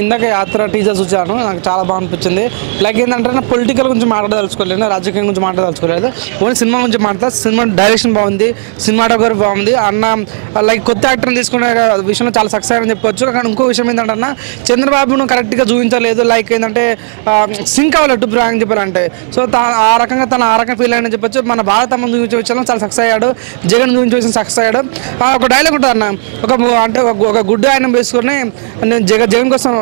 ఇందాక యాత్ర టీజర్ చూసాను, నాకు చాలా బాగా అనిపించింది. లైక్ ఏంటంటే పొలిటికల్ గురించి మాట్లాడదలుచుకోలేదు, రాజకీయం గురించి మాట్లాడదలుచుకోలేదు, ఓన్లీ సినిమా గురించి మాట్లాడతా. సినిమా డైరెక్షన్ బాగుంది, సినిమాటోగ్రఫీ బాగుంది అన్న. లైక్ కొత్త యాక్టర్ని తీసుకునే విషయంలో చాలా సక్సెస్ అని చెప్పొచ్చు. కానీ ఇంకో విషయం ఏంటంటే చంద్రబాబును కరెక్ట్గా చూపించలేదు. లైక్ ఏంటంటే సింక్ అవ్వలేదు ప్రాంక్ చెప్పాలంటే. సో ఆ రకంగా ఫీల్ అయ్యని చెప్పొచ్చు. మన భారతమ్మ చూపించడం చాలా సక్సెస్ అయ్యాడు, జగన్ చూపించడం సక్సెస్ అయ్యాడు. ఒక డైలాగ్ ఉంటుంది అన్న, ఒక గుడ్డ ఆయన వేసుకొని నేను జగన్ కోసం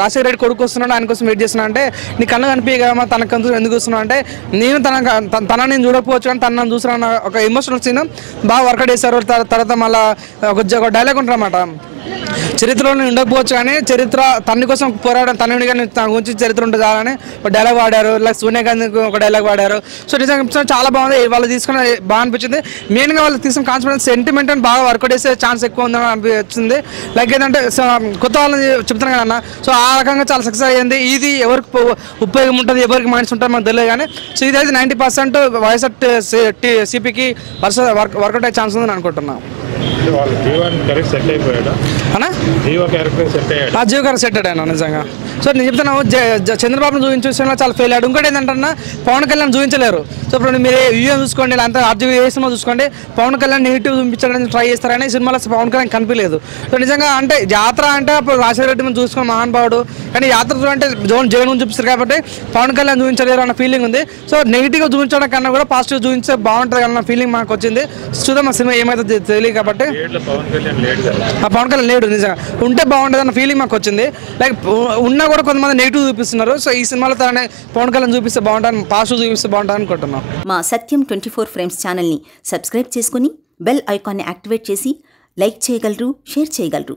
రాజశేఖర రెడ్డి కొడుకు వస్తున్నాడు, ఆయన కోసం వెయిట్ చేస్తున్నా అంటే నీ కళ్ళు కనిపించగలమా, తన కన్ను ఎందుకు వస్తున్నావు అంటే నేను నేను చూడకపోవచ్చు కానీ తను నన్ను చూసిన ఒక ఎమోషనల్ సీన్ బాగా వర్కౌట్ చేశారు. తర్వాత మళ్ళీ ఒక డైలాగ్ ఉంటుందన్నమాట, చరిత్రలో ఉండకపోవచ్చు కానీ చరిత్ర తన కోసం పోరాడడం, తనని కానీ తన గురించి చరిత్ర ఉంటుంది కాదని ఒక డైలాగ్ వాడారు. లైక్ సోనియా గాంధీ ఒక డైలాగ్ వాడారు. సో నిజంగా చాలా బాగుంది, వాళ్ళు తీసుకున్న బాగా అనిపించింది. మెయిన్గా వాళ్ళు తీసుకున్న కాన్ఫిడెన్స్ సెంటిమెంట్ అని బాగా వర్కౌట్ చేసే ఛాన్స్ ఎక్కువ ఉందని అనిపించింది. లైక్ ఏంటంటే కొత్త వాళ్ళని చెప్తున్నాను కదన్న, సో ఆ రకంగా చాలా సక్సెస్ అయ్యింది. ఇది ఎవరికి ఉపయోగం ఉంటుంది, ఎవరికి మైండ్స్ ఉంటుంది మనకు తెలియదు కానీ సో ఇది అయితే 90% వైఎస్ఆర్ సిపికి వర్కౌట్ అయ్యే ఛాన్స్ ఉందని అనుకుంటున్నాను. జీవో గారు సెట్ అయ్యాను నిజంగా. సో నేను చెప్తున్నాను చంద్రబాబును చూపించడంలో చాలా ఫెయిల్ అయ్యాడు. ఇంకోటి ఏంటంటే పవన్ కళ్యాణ్ చూపించలేరు. సో ఇప్పుడు మీరు యూఎం చూసుకోండి, అంతా ఆర్జీవీ ఏ సినిమా చూసుకోండి, పవన్ కళ్యాణ్ నెగిటివ్ చూపించడానికి ట్రై చేస్తారని సినిమాలో పవన్ కళ్యాణ్ కనిపించలేదు. సో నిజంగా అంటే యాత్ర అంటే అప్పుడు రాజశేఖర రెడ్డి చూసుకుని మహానుభావుడు, కానీ యాత్ర అంటే జగన్ చూపిస్తారు కాబట్టి పవన్ కళ్యాణ్ చూపించలేరు అన్న ఫీలింగ్ ఉంది. సో నెగిటివ్గా చూపించడం కన్నా కూడా పాజిటివ్ చూపించే బాగుంటుంది అన్న ఫీలింగ్ మాకు వచ్చింది. చూద్దాం ఆ సినిమా ఏమైతే తెలియదు కాబట్టి. పవన్ కళ్యాణ్ లేడు, నిజంగా ఉంటే బాగుంటుంది అన్న ఫీలింగ్ మాకు వచ్చింది. లైక్ ఉన్నా కూడా కొంతమంది నెగిటివ్ చూపిస్తున్నారు. సో ఈ సినిమాలో తననే పవన్ కళ్యాణ్ చూపిస్తే బాగుంటుంది, పాజిటివ్ చూపిస్తే బాగుంటుంది అనుకుంటున్నాం. మా సత్యం 24 ఫ్రేమ్స్ ఛానల్ని సబ్స్క్రైబ్ చేసుకుని బెల్ ఐకాన్ని యాక్టివేట్ చేసి లైక్ చేయగలరు, షేర్ చేయగలరు.